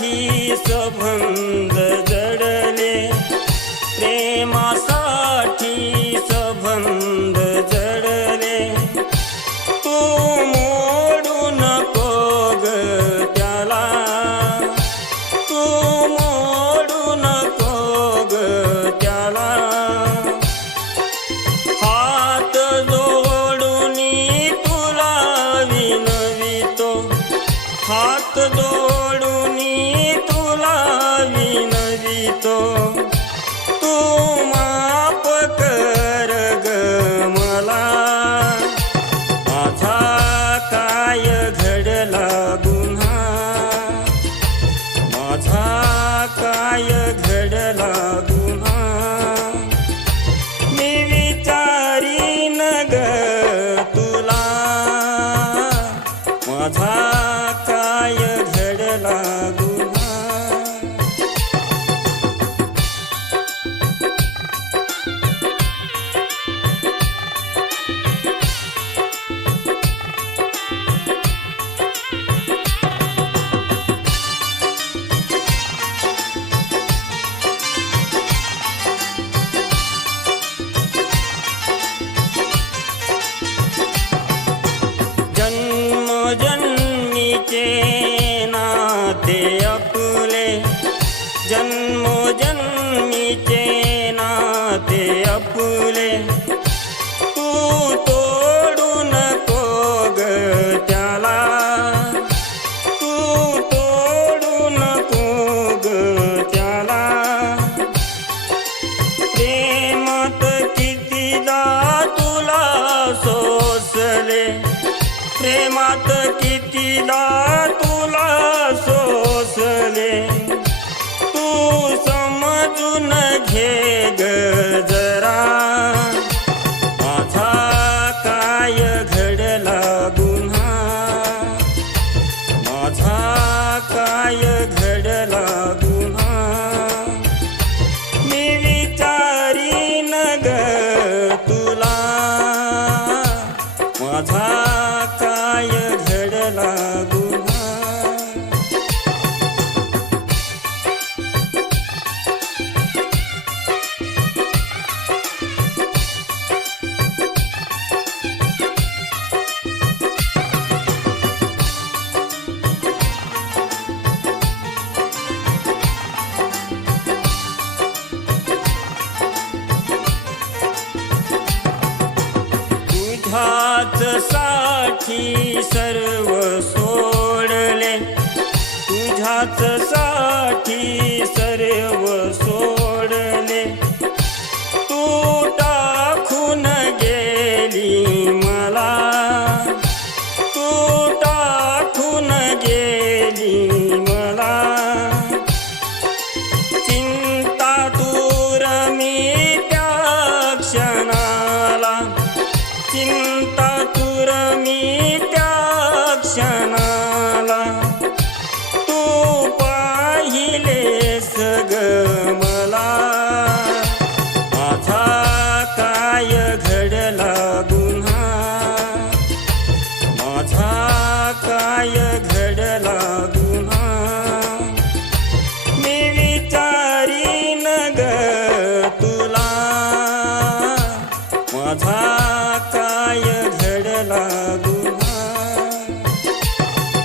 संबंध जडले, प्रेमासाठी संबंध जडले, तू मोडू नको ग त्याला, तू मोडू नको ग त्याला. हात जोडूनी तुला विनवितो, हात जोडूनी तुला विनवितो, तू माफ कर ग मला. माझा काय घडला गुन्हा, माझा काय घडला गुन्हा, मी विचारीन ग तुला. माझा काय घडला गुन्हा. जन्मोजन्मीचे नाते आपले, जन्मोजन्मीचे नाते आपले, तू तोडू नको ग त्याला, तू तोडू नको ग त्याला. प्रेमात कितीदा तुला सोसले, प्रेमात कितीदा तुला सोसले, तू समजून घे ग जरा. माझा काय घडला गुन्हा, माझा काय घडला गुन्हा, मी विचारीन ग तुला. माझा काय घडला गुन्हा. तुझ्याच साठी सर्व सोडले, तुझ्याच साठी सर्व सोडले, तू टाकून गेली मला, तू टाकून गेली मला. चिंता दूर मी त्या क्षणाला, चिंता दूर मी त्या क्षणाला, तू पाहिलेस ग मला. माझा काय घडला गुन्हा, माझा काय घडला गुन्हा, मी विचारीन ग तुला. माझा काय घडला गुन्हा,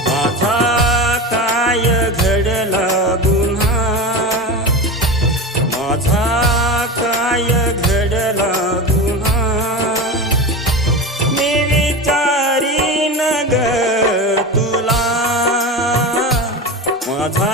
माझा काय घडला गुन्हा, माझा काय घडला गुन्हा, मी विचारीन ग तुला. माझा